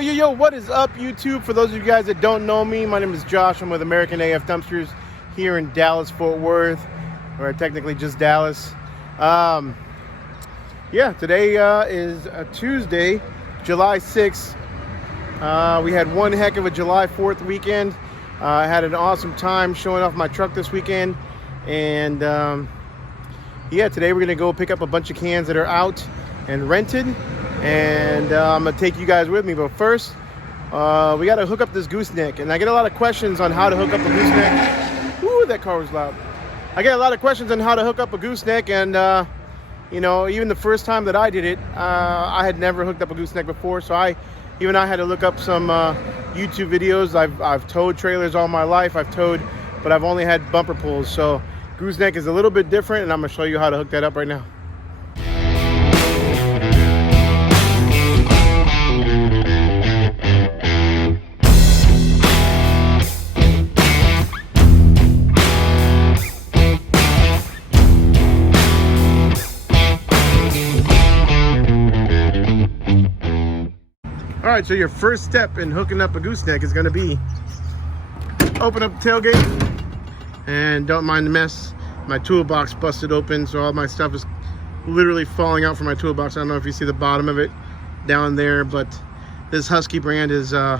Yo, what is up, YouTube? For those of you guys that don't know me, my name is Josh. I'm with American AF Dumpsters here in Dallas, Fort Worth, or technically just Dallas. Today is Tuesday, July 6th. We had one heck of a July 4th weekend. I had an awesome time showing off my truck this weekend. And today we're gonna go pick up a bunch of cans that are out and rented. And I'm gonna take you guys with me. But first, we gotta hook up this gooseneck. And I get a lot of questions on how to hook up a gooseneck. Ooh, that car was loud. I get a lot of questions on how to hook up a gooseneck. And even the first time that I did it, I had never hooked up a gooseneck before. So I had to look up some YouTube videos. I've towed trailers all my life. But I've only had bumper pulls. So gooseneck is a little bit different, and I'm gonna show you how to hook that up right now. All right, so your first step in hooking up a gooseneck is going to be open up the tailgate, and don't mind the mess. My toolbox busted open, so all my stuff is literally falling out from my toolbox. I don't know if you see the bottom of it down there, but this Husky brand is, I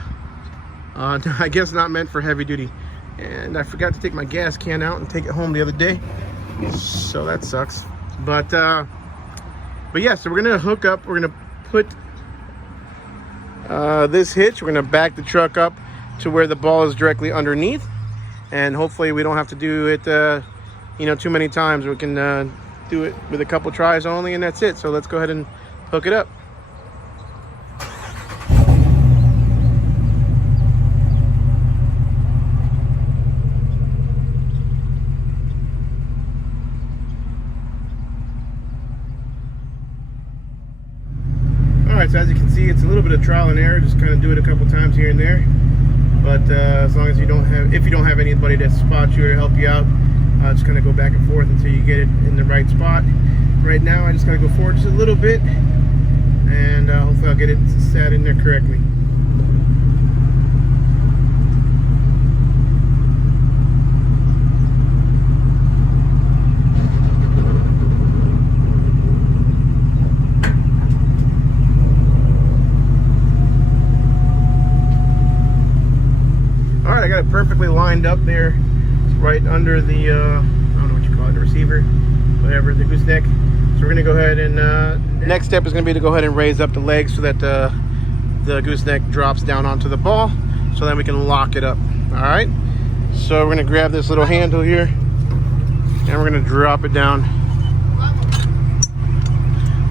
guess, not meant for heavy duty. And I forgot to take my gas can out and take it home the other day, so that sucks. But yeah, so we're gonna hook up. We're gonna put this hitch. We're going to back the truck up to where the ball is directly underneath, and hopefully we don't have to do it too many times. We can do it with a couple tries only, and that's it. So let's go ahead and hook it up. Alright, so as you can see, it's a little bit of trial and error. Just kind of do it a couple times here and there. But as long as if you don't have anybody to spot you or help you out, just kind of go back and forth until you get it in the right spot. Right now, I just gotta go forward just a little bit, and hopefully I'll get it sat in there correctly. I got it perfectly lined up there. It's right under the, I don't know what you call it, the receiver, whatever, the gooseneck. So we're gonna go ahead and, next step is gonna be to go ahead and raise up the legs so that the gooseneck drops down onto the ball, so then we can lock it up. All right, so we're gonna grab this little handle here, and we're gonna drop it down.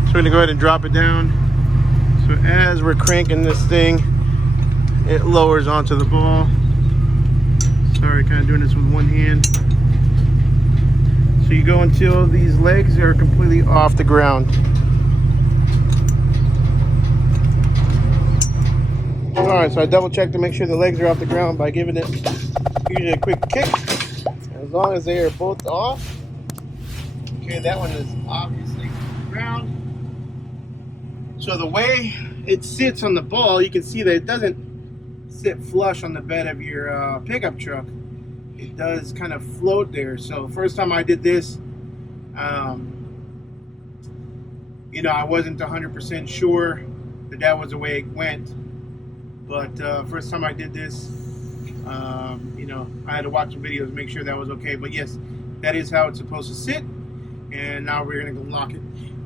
So we're gonna go ahead and drop it down. So as we're cranking this thing, it lowers onto the ball. Sorry, kind of doing this with one hand. So you go until these legs are completely off the ground. All right, so I double check to make sure the legs are off the ground by giving it usually a quick kick. As long as they are both off. Okay, that one is obviously off the ground. So the way it sits on the ball, you can see that it doesn't sit flush on the bed of your pickup truck. It does kind of float there. So first time I did this, I wasn't 100% sure that was the way it went. But first time I did this, I had to watch some videos to make sure that was okay. But yes, that is how it's supposed to sit. And now we're gonna go lock it.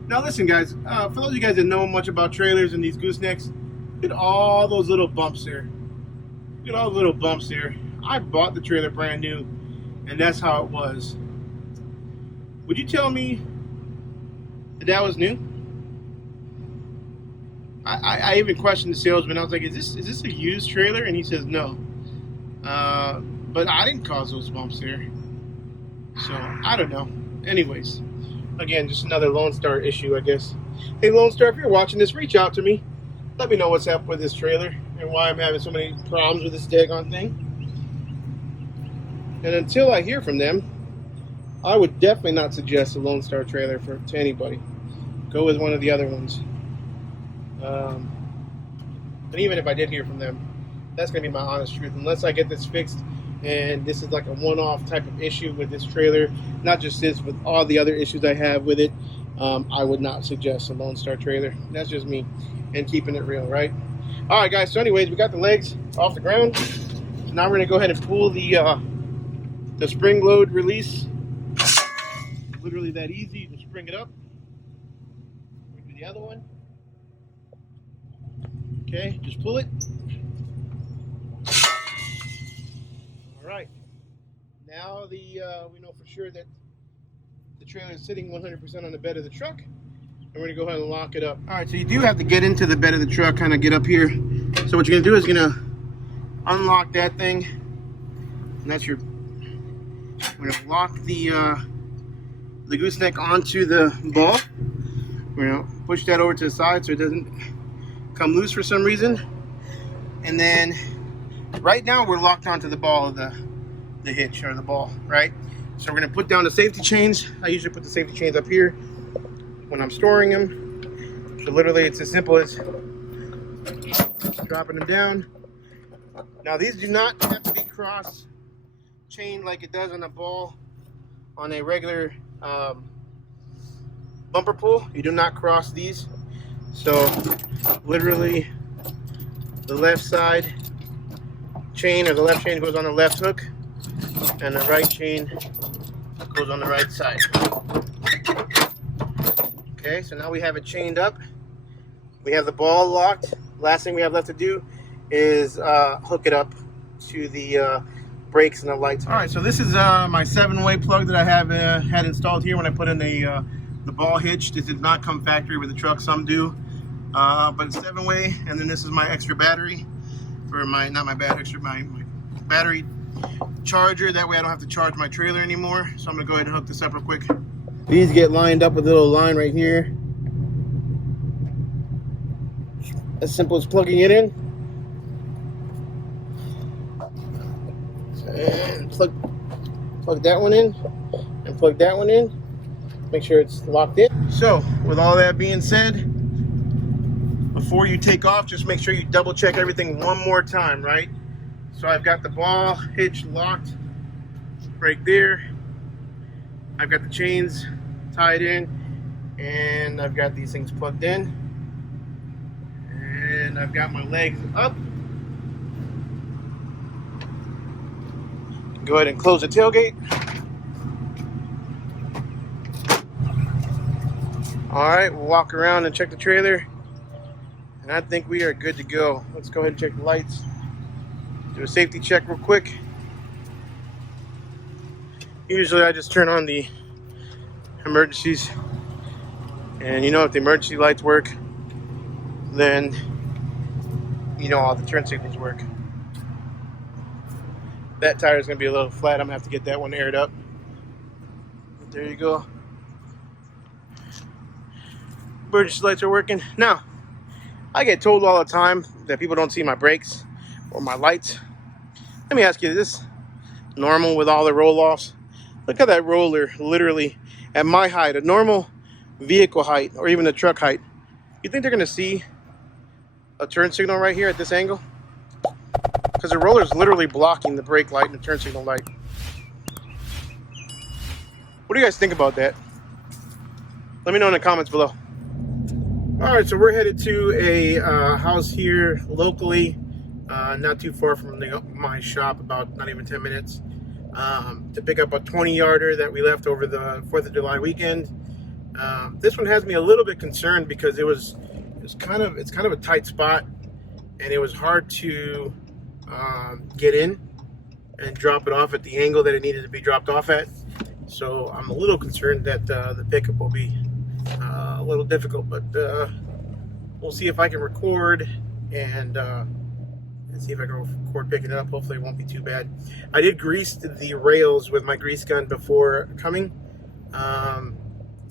Now listen, guys, for those of you guys that know much about trailers and these goosenecks, look at all those little bumps there. Look at all the little bumps there. I bought the trailer brand new, and that's how it was. Would you tell me that was new? I even questioned the salesman. I was like, is this a used trailer? And he says no. But I didn't cause those bumps there. So, I don't know. Anyways, again, just another Lone Star issue, I guess. Hey, Lone Star, if you're watching this, reach out to me. Let me know what's up with this trailer and why I'm having so many problems with this daggone thing. And until I hear from them, I would definitely not suggest a Lone Star trailer to anybody. Go with one of the other ones. And even if I did hear from them, that's going to be my honest truth. Unless I get this fixed, and this is like a one-off type of issue with this trailer, not just this, but all the other issues I have with it, I would not suggest a Lone Star trailer. That's just me and keeping it real, right? All right, guys. So anyways, we got the legs off the ground. So now we're going to go ahead and pull the spring load release. Literally that easy. You just spring it up. We do the other one. Okay, just pull it. All right. Now we know for sure that the trailer is sitting 100% on the bed of the truck. And we're gonna go ahead and lock it up. All right, so you do have to get into the bed of the truck, kind of get up here. So what you're gonna do is you're gonna unlock that thing. And that's your, we're gonna lock the gooseneck onto the ball. We're gonna push that over to the side so it doesn't come loose for some reason. And then right now we're locked onto the ball of the hitch or the ball, right? So we're gonna put down the safety chains. I usually put the safety chains up here when I'm storing them. So literally it's as simple as dropping them down. Now these do not have to be cross chained like it does on a ball on a regular bumper pull. You do not cross these. So literally the left side chain, or the left chain, goes on the left hook, and the right chain goes on the right side. Okay, so now we have it chained up. We have the ball locked. Last thing we have left to do is hook it up to the brakes and the lights. All right, so this is my 7-way plug that I have had installed here when I put in the ball hitch. This did not come factory with the truck, some do, but it's 7-way. And then this is my extra battery for my, not my battery charger. That way I don't have to charge my trailer anymore. So I'm gonna go ahead and hook this up real quick. These get lined up with a little line right here. As simple as plugging it in. And plug that one in, and plug that one in. Make sure it's locked in. So with all that being said, before you take off, just make sure you double check everything one more time, right? So I've got the ball hitch locked right there. I've got the chains tied in, and I've got these things plugged in, and I've got my legs up. Go ahead and close the tailgate. All right, we'll walk around and check the trailer, and I think we are good to go. Let's go ahead and check the lights. Do a safety check real quick. Usually I just turn on the emergencies, and you know, if the emergency lights work, then you know all the turn signals work. That tire is going to be a little flat. I'm going to have to get that one aired up. There you go. Emergency lights are working. Now, I get told all the time that people don't see my brakes or my lights. Let me ask you, is this normal with all the roll-offs? Look at that roller, literally at my height, a normal vehicle height, or even a truck height. You think they're going to see a turn signal right here at this angle? Because the roller is literally blocking the brake light and the turn signal light. What do you guys think about that? Let me know in the comments below. All right, so we're headed to a house here locally, not too far from my shop, about not even 10 minutes, to pick up a 20-yarder that we left over the 4th of July weekend. This one has me a little bit concerned because it's kind of a tight spot, and it was hard to get in and drop it off at the angle that it needed to be dropped off at. So I'm a little concerned that the pickup will be a little difficult, but we'll see if I can record and see if I can record picking it up. Hopefully it won't be too bad. I did grease the rails with my grease gun before coming. A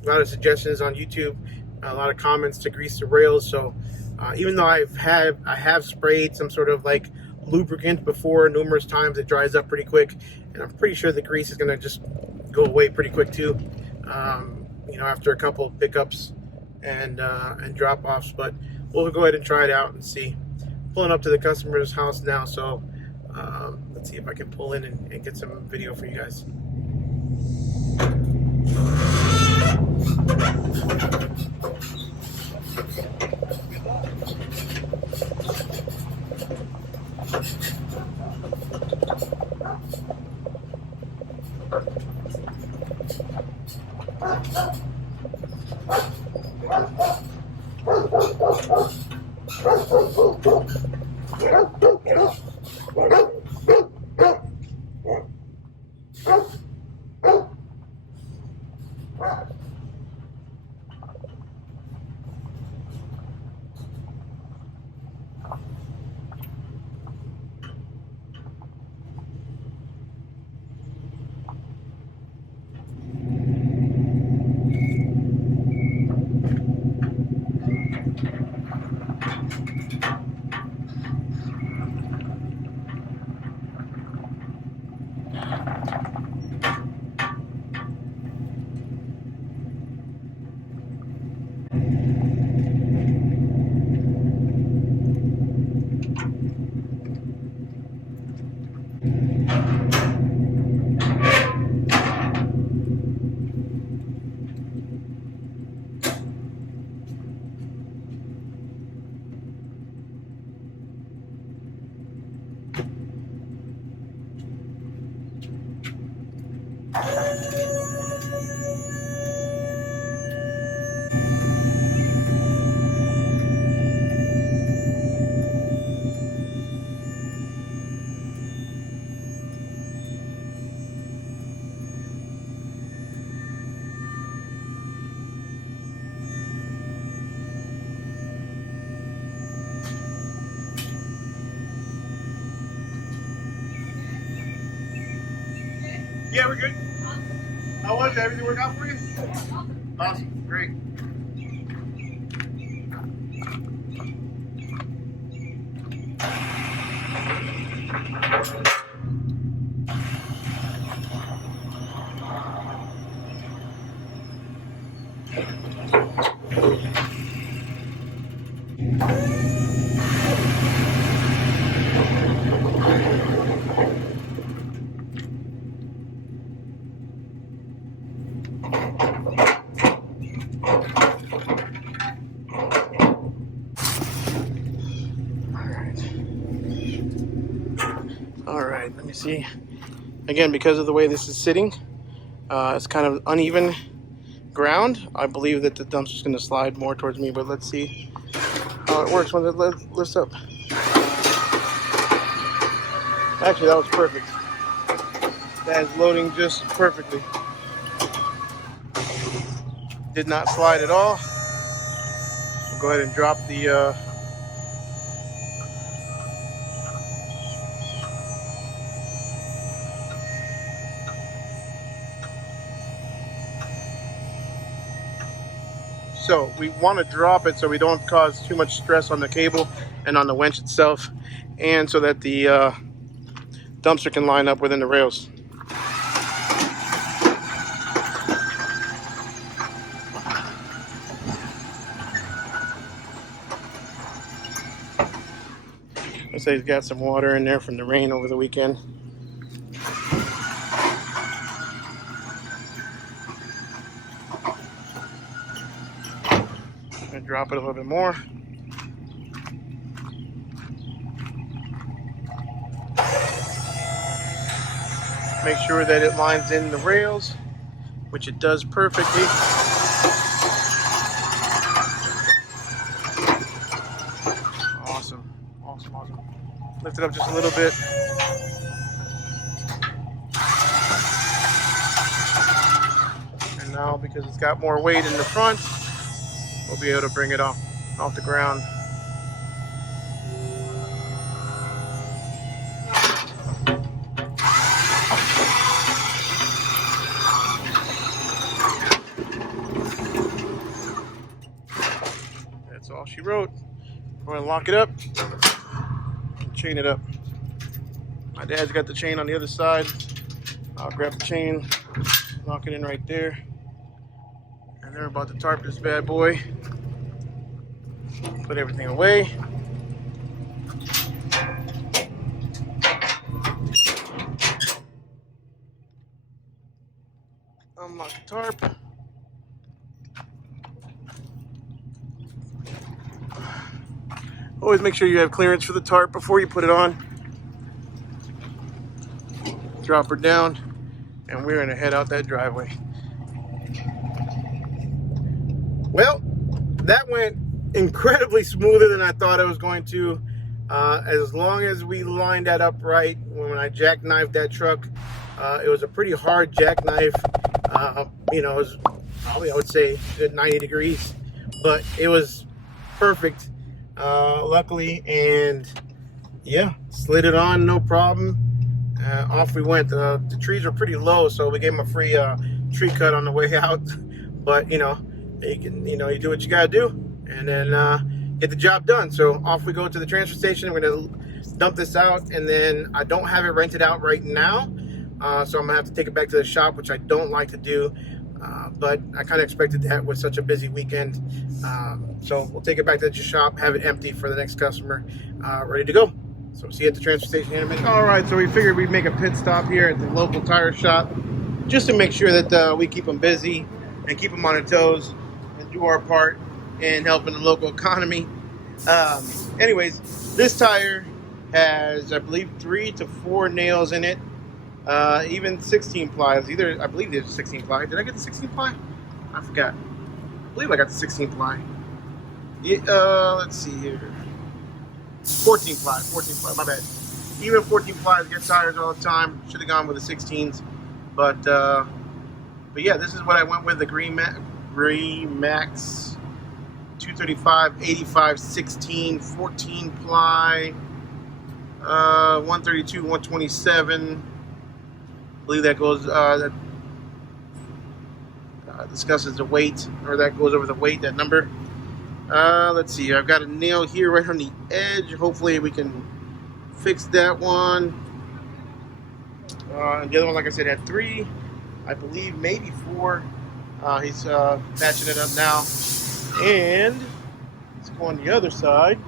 lot of suggestions on YouTube, a lot of comments to grease the rails. So even though I have sprayed some sort of like lubricant before numerous times, it dries up pretty quick, and I'm pretty sure the grease is gonna just go away pretty quick too, you know, after a couple of pickups and drop-offs. But we'll go ahead and try it out and see. pulling up to the customer's house now, so let's see if I can pull in and get some video for you guys. Yeah, we're good. How was it? Everything work out for you? Awesome. Great. All right, let me see. Again, because of the way this is sitting, it's kind of uneven ground. I believe that the dumpster's going to slide more towards me, but let's see how it works when it lifts up. Actually, that was perfect. That is loading just perfectly. Did not slide at all. I'll go ahead and drop the so we want to drop it so we don't cause too much stress on the cable and on the winch itself, and so that the dumpster can line up within the rails. Looks like he's got some water in there from the rain over the weekend. I'm gonna drop it a little bit more. Make sure that it lines in the rails, which it does perfectly. Awesome, awesome, awesome. Lift it up just a little bit. And now, because it's got more weight in the front, we'll be able to bring it off the ground. That's all she wrote. We're gonna lock it up and chain it up. My dad's got the chain on the other side. I'll grab the chain, lock it in right there. And they're about to tarp this bad boy. Put everything away. Unlock the tarp. Always make sure you have clearance for the tarp before you put it on. Drop her down, and we're gonna head out that driveway. Well, that went incredibly smoother than I thought it was going to. As long as we lined that up right, when I jackknifed that truck, it was a pretty hard jackknife. You know, it was probably, I would say, good 90 degrees, but it was perfect, luckily, and yeah, slid it on, no problem. Off we went. The trees were pretty low, so we gave him a free tree cut on the way out. But you know, you do what you gotta do, and then get the job done. So off we go to the transfer station. We're gonna dump this out, and then I don't have it rented out right now, so I'm gonna have to take it back to the shop, which I don't like to do. But I kind of expected that with such a busy weekend. So we'll take it back to the shop, have it empty for the next customer, ready to go. So see you at the transfer station in a minute. All right, so we figured we'd make a pit stop here at the local tire shop just to make sure that we keep them busy and keep them on their toes and do our part in helping the local economy. Anyways, this tire has, I believe, 3 to 4 nails in it, even 16 ply. I believe there's 16 ply. Did I get the 16 ply? I forgot. I believe I got the 16 ply. Yeah, let's see here. 14 ply, my bad. Even 14 plies get tires all the time. Should have gone with the 16s, but yeah, this is what I went with, the Green Max 235, 85, 16, 14 ply, 132, 127. I believe that goes, that discusses the weight, or that goes over the weight, that number. Let's see, I've got a nail here right on the edge. Hopefully we can fix that one. And the other one, like I said, had 3, I believe, maybe 4. He's patching it up now. And let's go on the other side.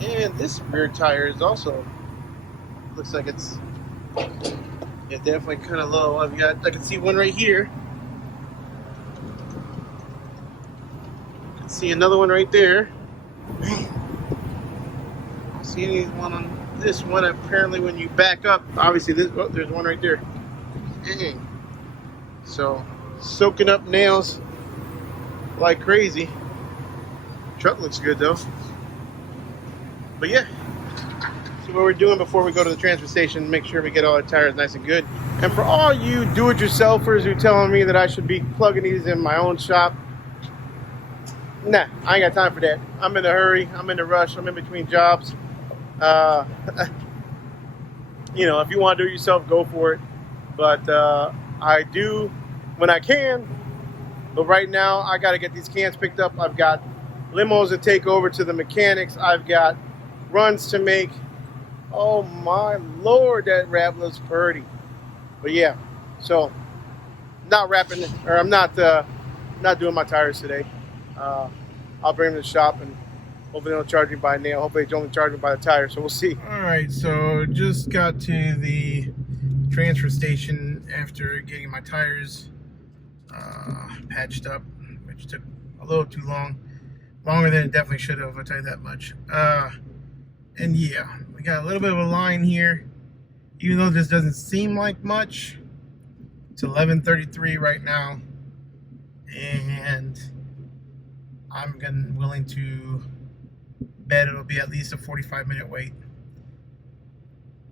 And this rear tire is also, looks like it's, yeah, definitely kind of low. I can see one right here. See another one right there. I don't see anyone on this one. Apparently when you back up, obviously there's one right there. Dang. So soaking up nails like crazy. Truck looks good though. But yeah, so what we're doing before we go to the transfer station, make sure we get all our tires nice and good. And for all you do-it-yourselfers who telling me that I should be plugging these in my own shop, nah, I ain't got time for that. I'm in a hurry. I'm in a rush. I'm in between jobs. You know, if you want to do it yourself, go for it. But I do when I can. But right now, I got to get these cans picked up. I've got limos to take over to the mechanics. I've got runs to make. Oh my Lord, that wrap looks pretty. But yeah, so not wrapping, or I'm not doing my tires today. I'll bring them to the shop and hopefully they don't charge me by nail. Hopefully they only charge me by the tire, so we'll see. All right, so just got to the transfer station after getting my tires patched up, which took a little too long. Longer than it definitely should have, I'll tell you that much. And yeah, we got a little bit of a line here. Even though this doesn't seem like much, it's 11:33 right now. And I'm willing to bet it'll be at least a 45-minute wait.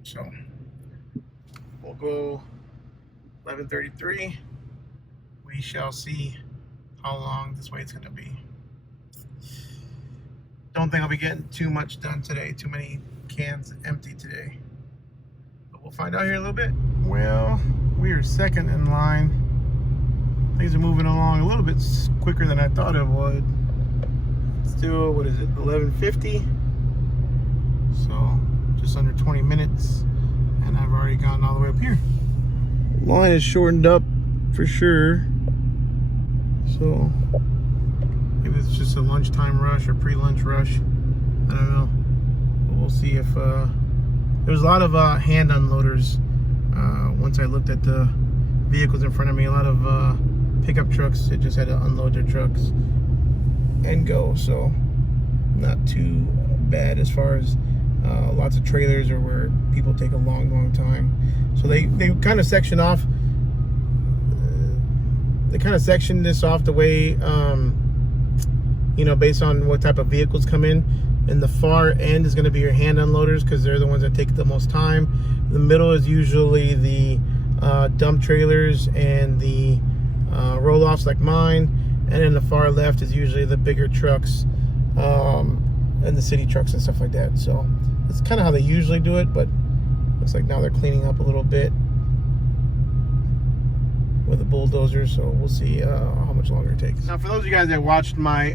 So we'll go 11:33. We shall see how long this wait's gonna be. Don't think I'll be getting too much done today. Too many cans empty today. But we'll find out here in a little bit. Well, we are second in line. Things are moving along a little bit quicker than I thought it would. Still, what is it, 11:50? So just under 20 minutes, and I've already gotten all the way up here. Line is shortened up for sure. So maybe it's just a lunchtime rush or pre-lunch rush. I don't know. But we'll see if there's a lot of hand unloaders Once I looked at the vehicles in front of me, a lot of pickup trucks, it just had to unload their trucks and go. So not too bad as far as lots of trailers or where people take a long time. So they kind of section off. They kind of section this off the way, you know, based on what type of vehicles come in. And the far end is going to be your hand unloaders because they're the ones that take the most time. The middle is usually the dump trailers and the roll-offs like mine. And then the far left is usually the bigger trucks and the city trucks and stuff like that. So that's kind of how they usually do it, but looks like now they're cleaning up a little bit with a bulldozer, so we'll see how much longer it takes. Now, for those of you guys that watched my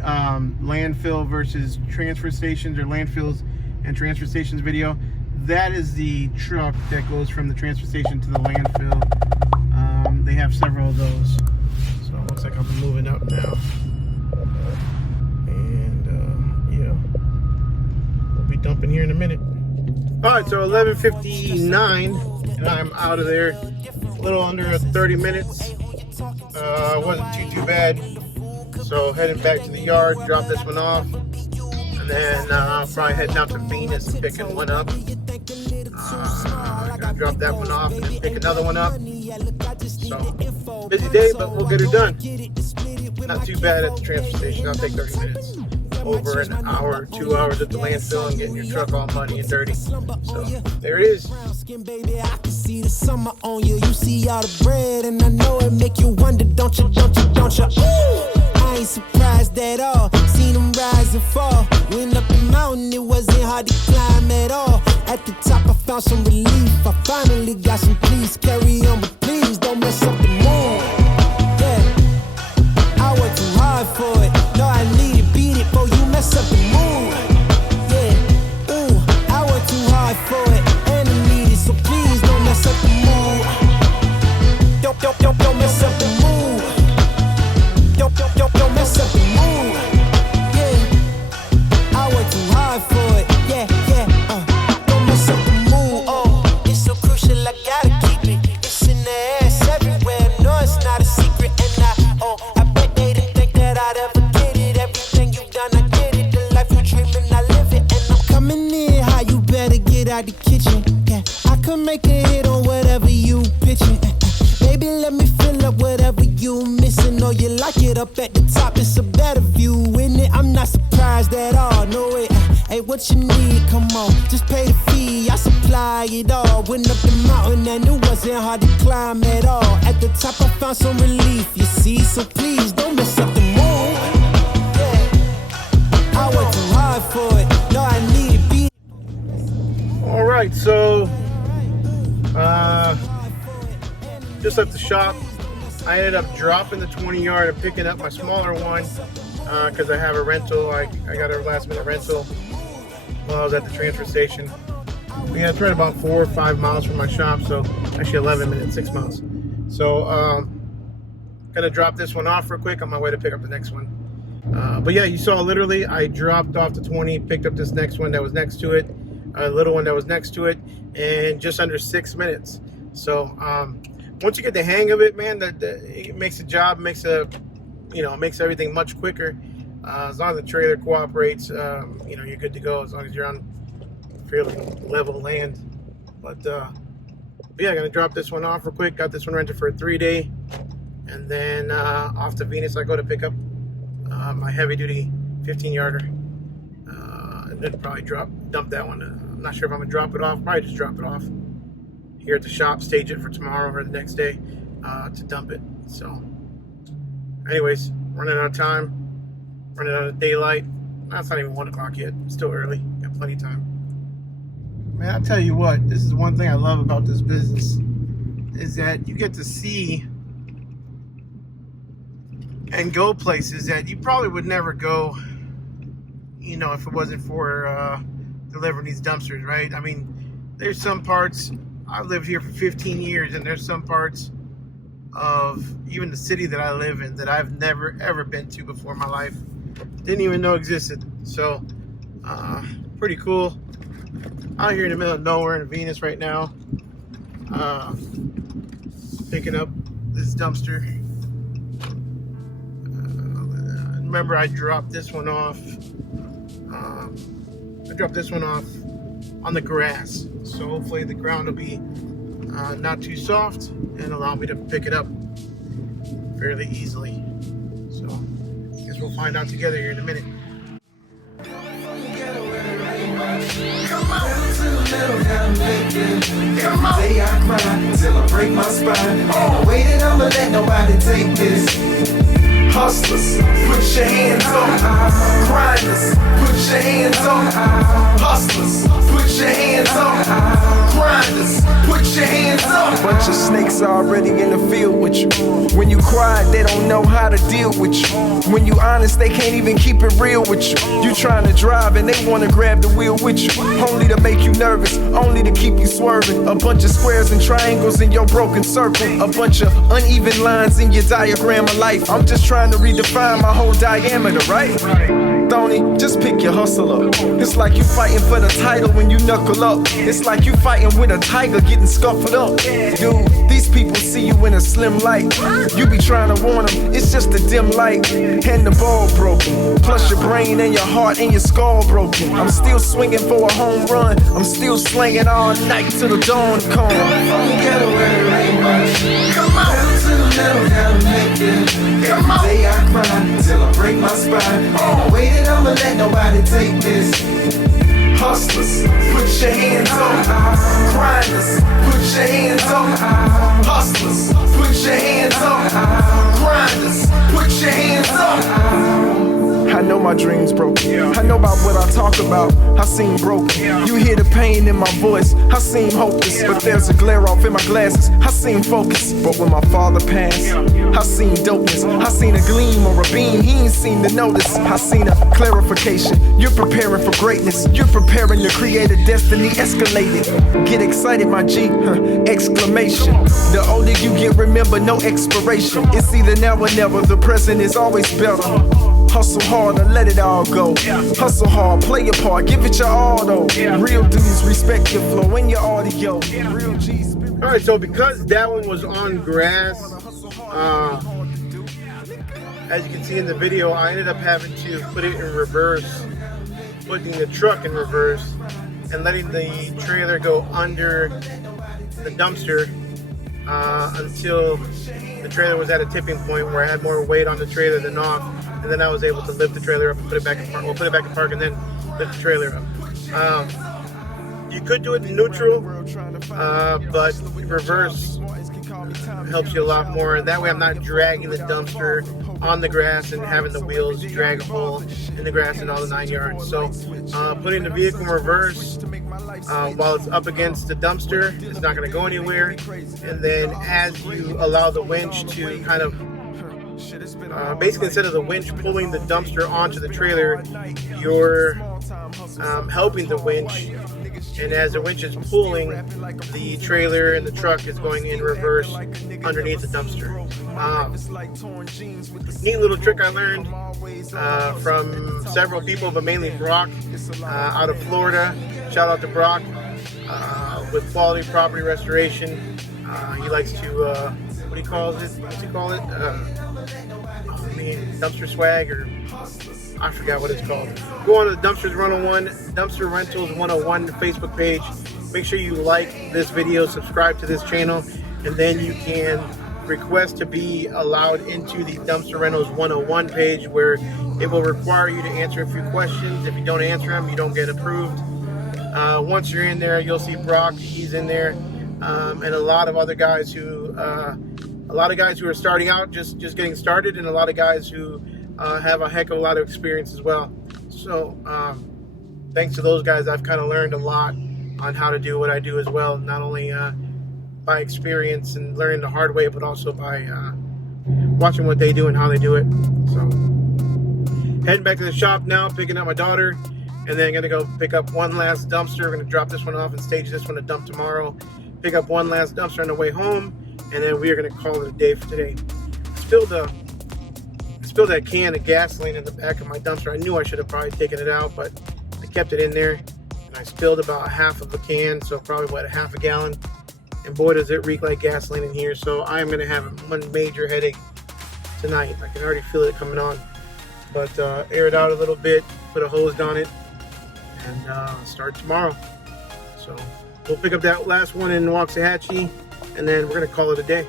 landfill versus transfer stations, or landfills and transfer stations video, that is the truck that goes from the transfer station to the landfill. They have several of those, so it looks like I'll be moving up now. And yeah, we'll be dumping here in a minute. All right, so 11:59, and I'm out of there. A little under 30 minutes. Wasn't too bad. So heading back to the yard, drop this one off, and then probably heading out to Venus and picking one up. Gonna drop that one off and then pick another one up. So busy day, but we'll get it done. Not too bad at the transfer station. I'll take 30 minutes. Over an hour, 2 hours at the landfill and getting your truck all muddy and dirty. So there it is. Baby, I can see the summer on you. You see all the bread, and I know it make you wonder, don't you? I ain't surprised at all. Seen them rise and fall. Went up the mountain, it wasn't hard to climb at all. At the top, I found some relief. I finally got some peace. Carry on, but please don't mess up the mood. Yeah, I worked too hard for it. No, I need it, beat it, before you mess up the mood. Yeah, ooh, I worked too hard for it, and I need it, so please don't mess up the mood. Don't mess up the mood. Don't mess up the mood. Yeah, I worked too hard for it. Yeah, don't mess up the mood. Oh, it's so crucial, I gotta keep it. It's in the ass everywhere. No, it's not a secret, and I bet they didn't think that I'd ever get it. Everything you've done, I get it. The life you're dreaming, I live it, and I'm coming in high. You better get out the kitchen. Yeah, I could make a hit on whatever you pitching. Baby, let me fill up whatever you missing. Or you like it up at the top, it's a better view, in it? I'm not surprised at all, no it ain't what you need, come on, just pay the fee, I supply it all. Went up the mountain and it wasn't hard to climb at all. At the top I found some relief, you see, so please don't mess up the mood. Yeah, I worked too hard for it, no I need it, be. Alright, so just left the shop. I ended up dropping the 20 yard and picking up my smaller one because I have a rental. I got a last minute rental while I was at the transfer station. Yeah, it's right about 4 or 5 miles from my shop, so actually 11 minutes, 6 miles. So gonna drop this one off real quick on my way to pick up the next one. But yeah, you saw literally I dropped off the 20, picked up this next one that was next to it, a little one that was next to it, in just under 6 minutes. So once you get the hang of it, man, that it makes the job, makes everything much quicker. As long as the trailer cooperates, you're good to go. As long as you're on fairly level land. But yeah, gonna drop this one off real quick. Got this one rented for a 3-day, and then off to Venus I go to pick up my heavy duty 15 yarder, and then probably dump that one. I'm not sure if I'm gonna drop it off. Probably just drop it off here at the shop, stage it for tomorrow or the next day to dump it. So anyways, running out of time, running out of daylight. It's not even 1 o'clock yet, it's still early, got plenty of time. Man, I'll tell you what, this is one thing I love about this business, is that you get to see and go places that you probably would never go, if it wasn't for delivering these dumpsters, right? I mean, there's some parts, I've lived here for 15 years, and there's some parts of even the city that I live in that I've never ever been to before in my life. Didn't even know existed. So pretty cool. Out here in the middle of nowhere in Venus right now. picking up this dumpster. Remember, I dropped this one off. On the grass, so hopefully the ground will be not too soft and allow me to pick it up fairly easily. So I guess we'll find out together here in a minute. Come on. Every day I cry till I break my spine. Ain't no way that I'ma let nobody take this. Hustlers, put your hands up. Grinders, put your hands up. Hustlers, put your hands up. Grinders, put your hands up. Bunch of snakes already in the field with you. When you cry, they don't know how to deal with you. When you honest, they can't even keep it real with you. You trying to drive and they wanna grab the wheel with you. Only to make you nervous, only to keep you swerving. A bunch of squares and triangles in your broken circle. A bunch of uneven lines in your diagram of life. I'm just trying to redefine my whole diameter, right? Tony, just pick your hustle up. It's like you fighting for the title when you knuckle up. It's like you fighting with a tiger getting scuffled up. Dude, these people see you in a slim light. You be trying to warn them, it's just a dim light. And the ball broken, plus your brain and your heart and your skull broken. I'm still swinging for a home run. I'm still slinging all night till the dawn comes. From the ghetto where it ain't much. Come on. Pedal to the metal, gotta make it. Every day I cry till I break my spine. Ain't no way that I'ma let nobody take this. Hustlers, put your hands up. Grinders, put your hands up. Hustlers, put your hands up. Grinders, put your hands up. I know my dreams broken. I know about what I talk about. I seem broken. You hear the pain in my voice. I seem hopeless, but there's a glare off in my glasses. I seem focused, but when my father passed, I seen dopeness. I seen a gleam or a beam he ain't seem to notice. I seen a clarification. You're preparing for greatness. You're preparing to create a destiny escalated. Get excited, my G! Exclamation. The older you get, remember no expiration. It's either now or never. The present is always better. Hustle hard and let it all go. Hustle hard, play your part, give it your all though. Real dudes respect your flow and your audio. Real G's. Alright, so because that one was on grass, as you can see in the video, I ended up having to put it in reverse, putting the truck in reverse and letting the trailer go under the dumpster until the trailer was at a tipping point where I had more weight on the trailer than off, and then I was able to lift the trailer up and put it back in park. Well, put it back in park and then lift the trailer up. You could do it in neutral, but reverse helps you a lot more. That way I'm not dragging the dumpster on the grass and having the wheels drag a hole in the grass and all the 9 yards. So putting the vehicle in reverse while it's up against the dumpster, it's not going to go anywhere. And then as you allow the winch to kind of basically, instead of the winch pulling the dumpster onto the trailer, you're helping the winch, and as the winch is pulling, the trailer and the truck is going in reverse underneath the dumpster. Neat little trick I learned from several people, but mainly Brock out of Florida. Shout out to Brock with Quality Property Restoration. He likes to what he calls it? What's he call it? Dumpster swag, or I forgot what it's called. Go on to the Dumpster Rentals 101 Facebook page. Make sure you like this video, subscribe to this channel, and then you can request to be allowed into the Dumpster Rentals 101 page, where it will require you to answer a few questions. If you don't answer them, you don't get approved. Once you're in there, you'll see Brock. He's in there, and a lot of other guys who are starting out, just getting started, and a lot of guys who have a heck of a lot of experience as well. So thanks to those guys, I've kind of learned a lot on how to do what I do as well, not only by experience and learning the hard way, but also by watching what they do and how they do it. So heading back to the shop now, picking up my daughter, and then I'm gonna go pick up one last dumpster. We're gonna drop this one off and stage this one to dump tomorrow. Pick up one last dumpster on the way home, and then we are going to call it a day for today. I spilled that can of gasoline in the back of my dumpster. I knew I should have probably taken it out, but I kept it in there, and I spilled about half of a can, so probably a half a gallon. and boy does it reek like gasoline in here. So I am going to have one major headache tonight. I can already feel it coming on. But air it out a little bit, put a hose down it, and start tomorrow. So we'll pick up that last one in Waxahachie, and then we're going to call it a day.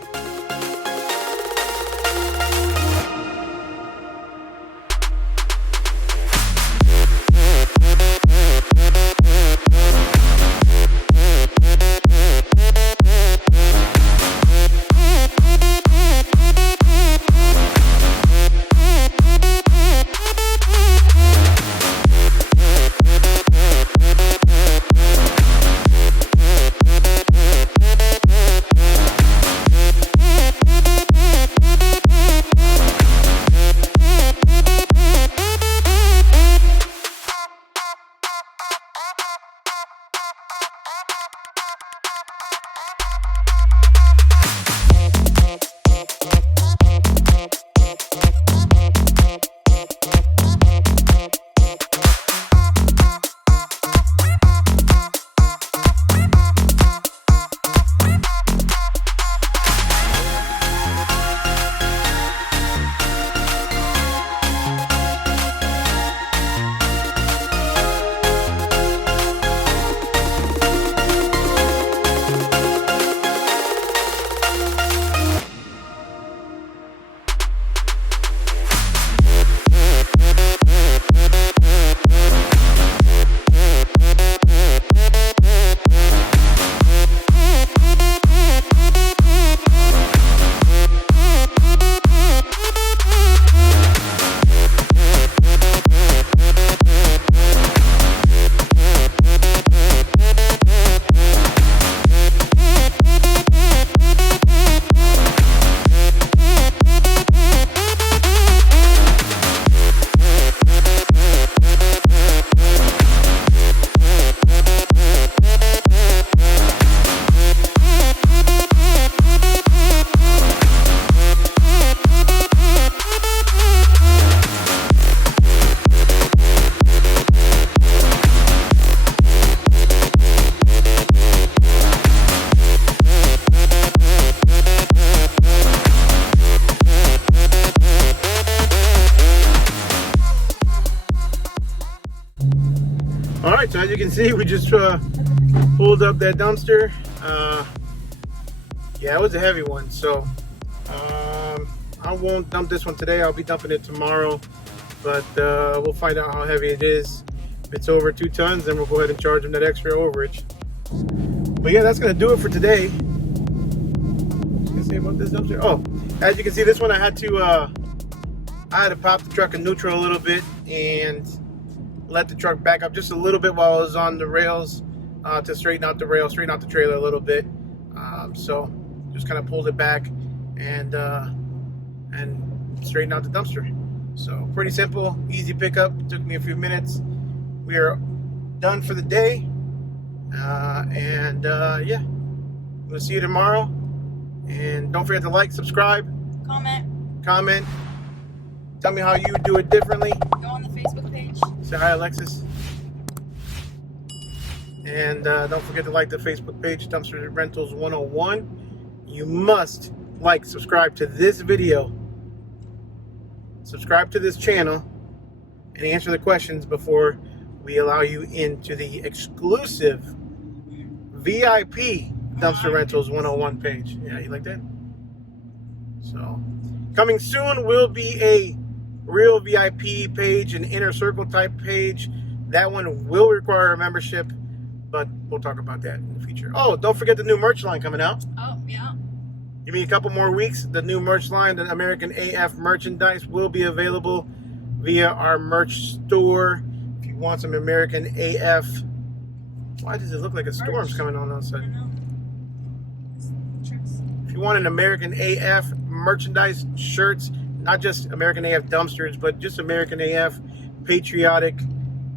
Alright, so as you can see, we just pulled up that dumpster. Yeah, it was a heavy one, so I won't dump this one today. I'll be dumping it tomorrow, but we'll find out how heavy it is. If it's over 2 tons, then we'll go ahead and charge them that extra overage. But yeah, that's gonna do it for today. What can I say about this dumpster? Oh, as you can see, this one I had to pop the truck in neutral a little bit and let the truck back up just a little bit while I was on the rails to straighten out the rail, straighten out the trailer a little bit. So just kind of pulled it back and straightened out the dumpster. So pretty simple, easy pickup. Took me a few minutes. We are done for the day. Yeah, we'll see you tomorrow. And don't forget to like, subscribe, comment. Tell me how you do it differently. Go on the Facebook page. Say hi, Alexis. And don't forget to like the Facebook page, Dumpster Rentals 101. You must like, subscribe to this video, subscribe to this channel, and answer the questions before we allow you into the exclusive VIP Dumpster Rentals 101 page. Yeah, you like that? So, coming soon will be a real VIP page, an inner circle type page. That one will require a membership, but we'll talk about that in the future. Oh, don't forget the new merch line coming out. Oh, yeah. Give me a couple more weeks. The new merch line, the American AF merchandise, will be available via our merch store. If you want some American AF, why does it look like a storm's coming on outside? I know. If you want an American AF merchandise, shirts, not just American AF dumpsters, but just American AF patriotic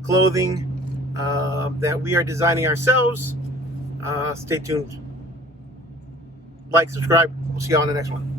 clothing that we are designing ourselves, stay tuned. Like, subscribe. We'll see you on the next one.